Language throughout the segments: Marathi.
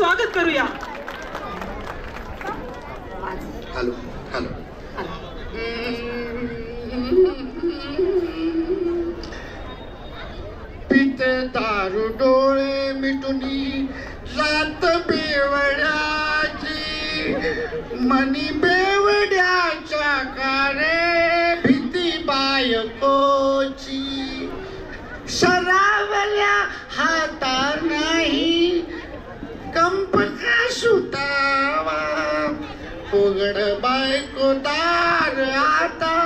स्वागत करूया. हॅलो हॅलो पिते दारू डोळे मिटुनी जात बेवड्याची मनी बेवड्याच्या कारे भीती बायकोची सरावल्या हाता नाही कंप का सुटावा उघड बायको दार आता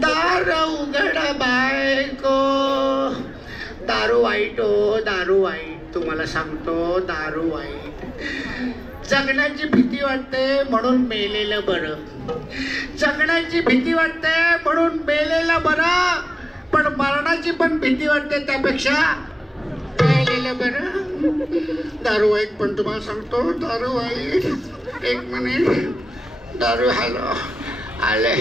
दार उघड बायको. दारू वाईट हो, दारू वाईट. तुम्हाला सांगतो दारू वाईट. जगण्याची भीती वाटते म्हणून मेलेलं बरं. जगण्याची भीती वाटते म्हणून मेलेलं बरं. पण मरणाची पण भीती वाटते त्यापेक्षा मेलेलं बरं. दारू वाईट पण तुम्हाला सांगतो दारू वाईट. एक मिनिट दारू हॅलो आले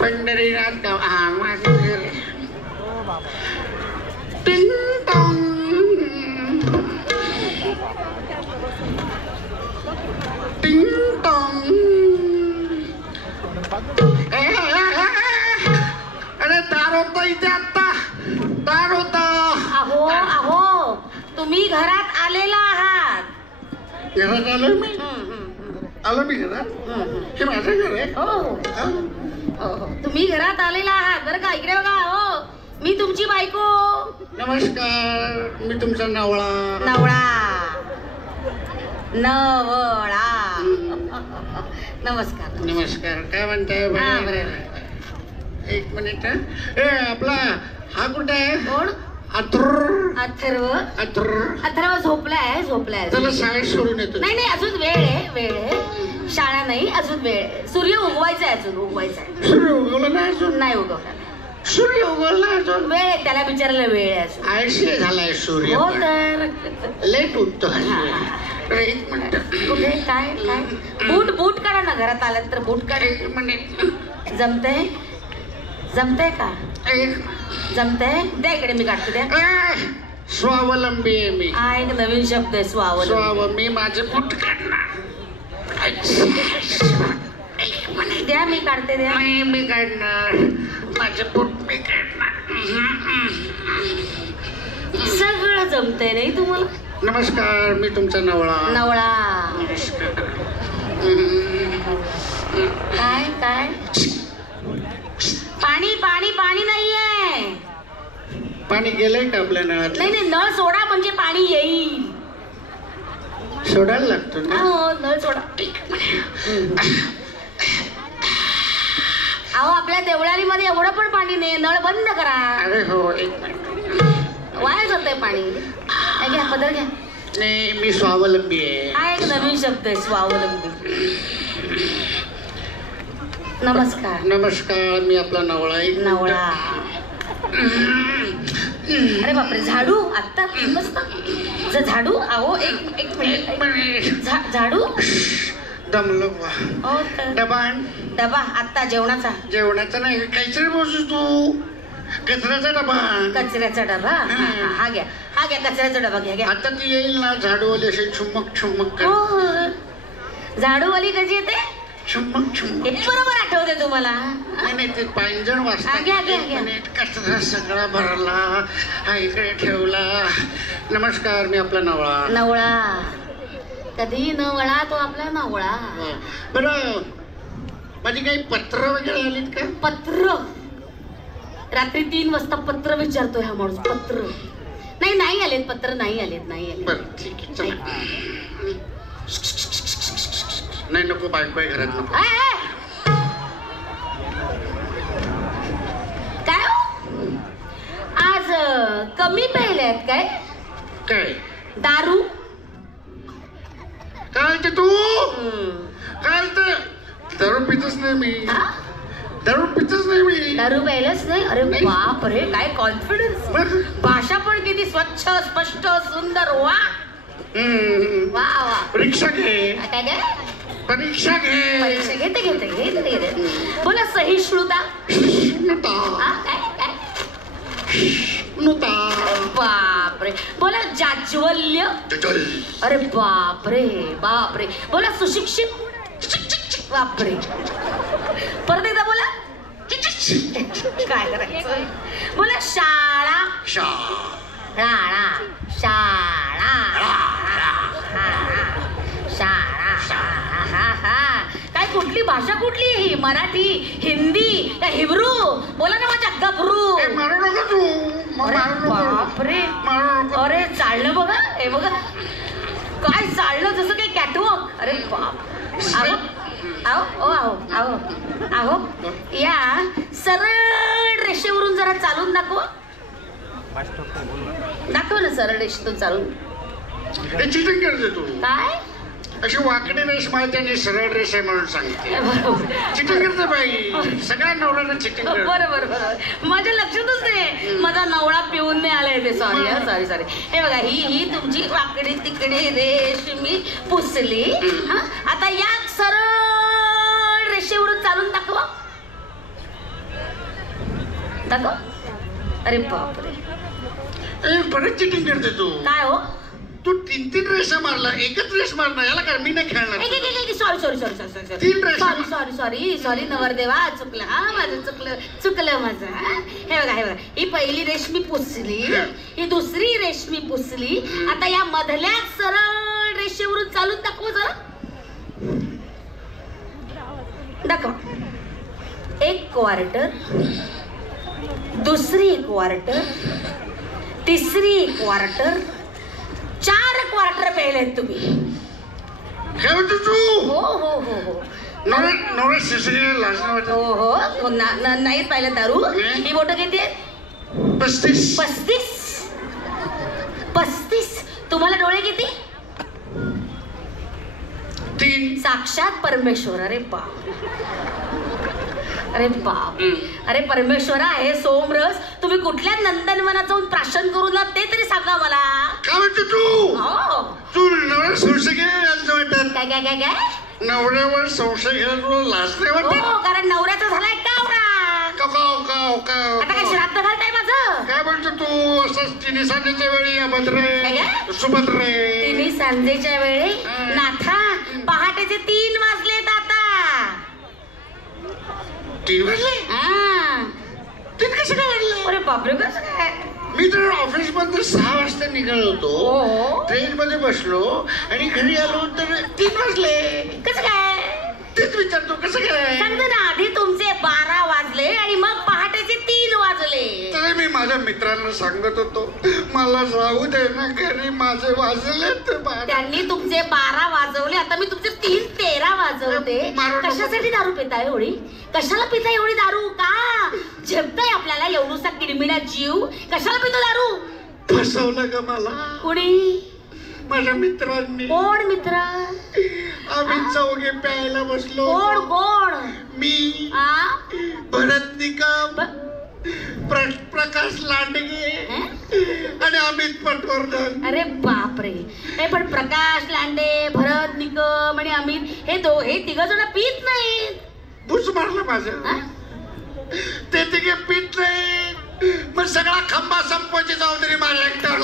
पंढरीनाथ गाव. हा माझं घर. टिंग टॉंग टिंग टॉंग. अरे दार होता इथे आत्ता दार होता. अहो अहो तुम्ही घरात आलेला आहात. घरात आलो मी. आलो मी घरात. हे माझं घर आहे. हो तुम्ही घरात आलेला आहात बरं का. इकडे बघा. हो मी तुमची बायको. नमस्कार मी तुमचा नवळा. नवळा नवळा. नमस्कार नमस्कार. काय म्हणताय? एक मिनिट. ए आपला हा कुठे आहे? कोण? अथर्व. अथर्व. अथर्व झोपलाय. त्याला शाळेत सोडून येतो. नाही नाही अजून वेळ आहे. शाळा नाही अजून वेळ आहे. सूर्य उगवायचा आहे. सूर्य उगवला नाही अजून. नाही उगवला. सूर्य उगवला अजून. वेळ आहे त्याला विचारायला वेळ आहे अजून. आळशी झालाय सूर्य. हो तर लेट उठतो. एक मिनिट. कुठे काय बूट काढा ना. घरात आलात तर बूट काढा. एक मिनिट. जमतंय का? जमतंय. द्या इकडे मी काढते. द्या. स्वावलंबी आहे मी. हा एक नवीन शब्द आहे स्वावलंबी. मी माझे बूट काढणार. द्या मी काढते. द्या. मी काढणार माझे बूट. मी काढणार. सगळं जमतंय नाही तुम्हाला. नमस्कार मी तुमचा नवळा. नवळा. नमस्कार. काय पाणी नाहीये. पाणी गेलंय का आपल्या नळात? नाही नळ सोडा म्हणजे पाणी येईल. सोडायला लागतो ना. हो नळ सोडा. अहो आपल्या देवळालीमध्ये एवढं पण पाणी नाही. नळ बंद करा. अरे हो एक मिनिट. वाया जातंय पाणी. घ्या पदर घ्या. नाही मी स्वावलंबी आहे. हा एक नवीन शब्द आहे स्वावलंबी. नमस्कार मी आपला नवळा आहे. नवळा. अरे बापरे झाडू आत्ता मस्त झाडू. अहो एक मिनिट. झाडू. दमलो. डबा आत्ता जेवणाचा नाही. काहीतरी बोलतो तू. कचऱ्याचा डबा. हा घ्या कचऱ्याचा डबा घ्या. आता ती येईल ना झाडूवाली अशी छुमक. झाडूवाली कशी येते? छुमक. बरोबर आठवते तुम्हाला. नाही ते पांजण वाजता. कचरा सगळा भरला हा इकडे ठेवला. नमस्कार मी आपला नवळा. कधी नवळा तो आपला नवळा. बरं माझी काही पत्र वगैरे आलीत का? पत्र रात्री 3 वाजता पत्र विचारतोय हा माणूस. पत्र नाही आलेत. पत्र नाही आलेत. बरं ठीक आहे चला. नाही नको बायको आहे घरात. नको. काय आज कमी प्यायले आहेत काय? दारू. काय ते तू काय ते दारू पितच नाही मी. दारू प्यायलाच नाही. अरे बाप रे काय कॉन्फिडन्स. भाषा पण किती स्वच्छ स्पष्ट सुंदर. वा वा वा. परीक्षा घे. परीक्षा घेते. बोला सहिष्णुता. नुता. बापरे. बोला जाज्वल्य. अरे बापरे बापरे. बोला सुशिक्षित. बापरे. परत एकदा बोला. काय करायचं. बोला शाळा. शाळा शाळा शाळा शाळा. काय कुठली भाषा कुठली ही. मराठी हिंदी का हिब्रू. बोला ना माझ्या गबरू. बापरे. अरे चाललं बघा. हे बघा काय चाललं जसं काही कॅटवॉक. अरे बाप. आहो आहो आहो आहो या सरळ रेषेवरून जरा चालून दाखव. दाखव ना सरळ रेषेतून चालून. चिटिंग करते तू. काय अशी वाकडी रेष माहिती आणि सरळ रेष आहे म्हणून सांगितले. चिटिंग करते बाई. सगळ्या नवऱ्याला चिटिंग करते. बरोबर बरोबर. माझ्या लक्षातच नाही. माझा नवरा पिऊन नाही आलाय ते. Sorry sorry sorry. हे बघा ही तुमची वाकडी तिकडे रेष मी पुसली. आता या सरळ रेषेवरून चालून दाखवा. दाखव. अरे बापरे. परत चिटिंग करते तू. काय हो तू 3 रेषा मारला. एकच रेष मारणार. याला काय मी नाही खेळणार. Sorry sorry sorry sorry sorry 3 रेषा. सॉरी सॉरी सॉरी सॉरी नवरदेवा. चुकलं. हा माझं चुकलं माझं. हे बघा हे बघा ही पहिली रेष मी पुसली. ही दुसरी रेष मी पुसली. आता या मधल्या सरळ रेषेवरून चालून दाखव जरा. दाखव. एक क्वार्टर. दुसरी क्वार्टर. तिसरी क्वार्टर. 4 क्वार्टर पेलेत तुम्ही. काय म्हणतो तू. हो हो हो हो नवरा शिसरीला लाजणार. हो हो नाही पाहिलं दारू. ही बोट किती आहे. 35. 35. तुम्हाला डोळे किती. 3. साक्षात परमेश्वर. अरे बाप. अरे बाप. अरे परमेश्वरा हे सोमरस तुम्ही कुठल्या नंदनवनात जाऊन प्राशन करून ना ते तरी सांगा मला. काय म्हणतो तू. तू नवरा संशय घ्यायला वाटत. काय काय काय काय. नवऱ्यावर संशय घ्यायला तुला लाज नाही वाटत. हो कारण नवऱ्याचा झालाय कावडा. आता काय श्राद्ध घालताय माझं. काय म्हणतो तू. असं 3 सांजेच्या वेळी अभद्रे सुभद्रे. 3 सांजेच्या वेळी नाथा पहाटेचे 3 वाजलेत आता. 3 वाजले. 3 कसं काय वाजले. अरे बापरे कसं काय. मी तर ऑफिस मध्ये 6 वाजता निघालो होतो. ट्रेन मध्ये बसलो आणि घरी आलो तर 3 वाजले. कसं काय. तेच विचारतो कसं काय. सांगतो ना आधी तुमचे 12 वाजले आणि मग पहाटेचे 3 वाजले. तरी मी माझ्या मित्रांना सांगत होतो मला जाऊ दे ना घरी माझे वाजले. त्यांनी तुमचे 12 वाजवले. आता मी तुमचे 3:13 वाजवते. कशासाठी दारू पिताय एवढी. कशाला पिताय एवढी दारू. का झेपताय आपल्याला एवढूसा किडमिडा जीव. कशाला पितो दारू. फसवलं ग मला. कोणी. माझ्या मित्रांनी. कोण मित्र. आम्ही 4घे प्यायला बसलो. कोण कोण. मी भरत निकम प्रकाश लांडगे आणि अमित पटवर्धन. अरे बापरे. हे पण प्रकाश लांडे भरत निकम आणि अमित हे 3 जण पित नाहीत. बुच मारलं माझं. ते 3 पित नाही. मग सगळा खंबा संपवायची जबाबदारी माझ्या एकट्यावर.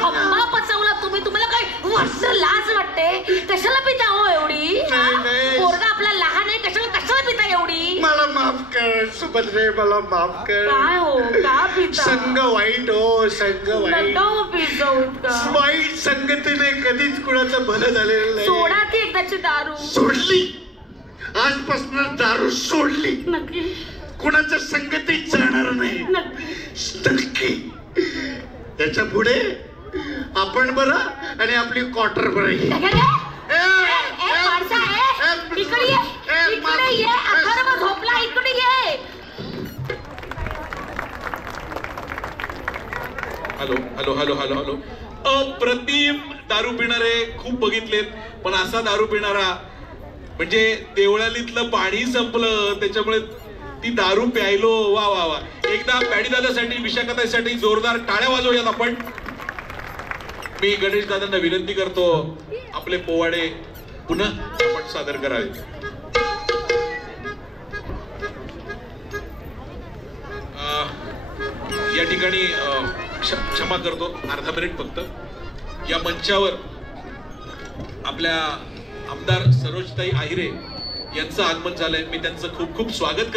खंबा पचवला तुम्ही. तुम्हाला काय वर्ष लाज वाटते. कशाला पिता हो एवढी. पोरगा आपला लहान आहे. कशाला पिता एवढी. मला माफ कर सुभद्रे. मला माफ कर. काय हो का पिता. संग वाईट हो. संग वाईट संगतीने कधीच कुणाचं भलं झालेलं नाही. सोडा ती एकदाची दारू. सोडली. आजपासून दारू सोडली. नक्की. कुणाच्या संगतीत जाणार नाही. नक्की. त्याच्या पुढे आपण बरं आणि आपली क्वार्टर बरं. झोपला इकडे ये. Hello hello hello hello hello. अप्रतिम दारू पिणारे खूप बघितलेत पण असा दारू पिणारा म्हणजे देवळालीतलं पाणी संपलं त्याच्यामुळे ती दारू प्यायलो. वा वा वा. एकदा पॅडी दादासाठी विशाखाताईसाठी जोरदार टाळ्या वाजवूयात आपण. मी गणेश दादांना विनंती करतो आपले पोवाडे पुन्हा आपण सादर करावे. या ठिकाणी क्षमा करतो, अर्धा मिनिट फक्त. या मंचावर आपल्या आमदार सरोजताई आहिरे यांचं आगमन झालंय. मी त्यांचं खूप खूप स्वागत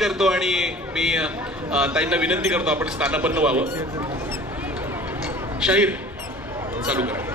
करतो, आणि मी ताईंना विनंती करतो आपण स्थानापन्न व्हावं. शाहीर चालू करा.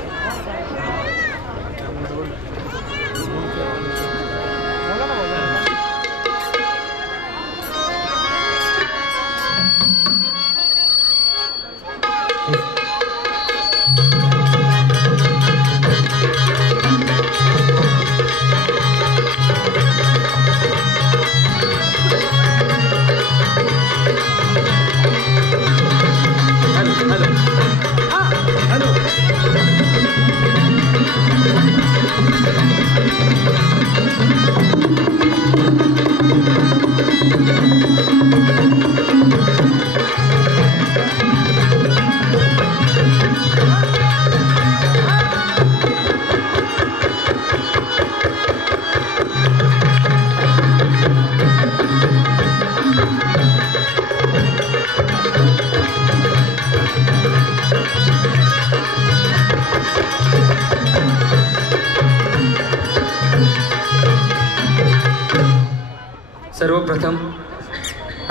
सर्वप्रथम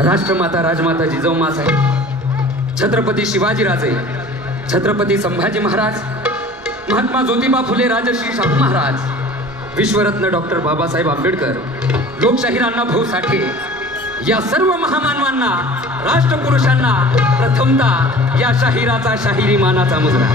राष्ट्रमाता राजमाता जिजाऊ साहेब, छत्रपती शिवाजीराजे, छत्रपती संभाजी महाराज, महात्मा ज्योतिबा फुले, राजश्री शाहू महाराज, विश्वरत्न डॉक्टर बाबासाहेब आंबेडकर, लोकशाहीर अण्णाभाऊ साठे या सर्व महामानवांना, राष्ट्रपुरुषांना प्रथमतः या शाहिराचा शाहिरी मानाचा मुजरा.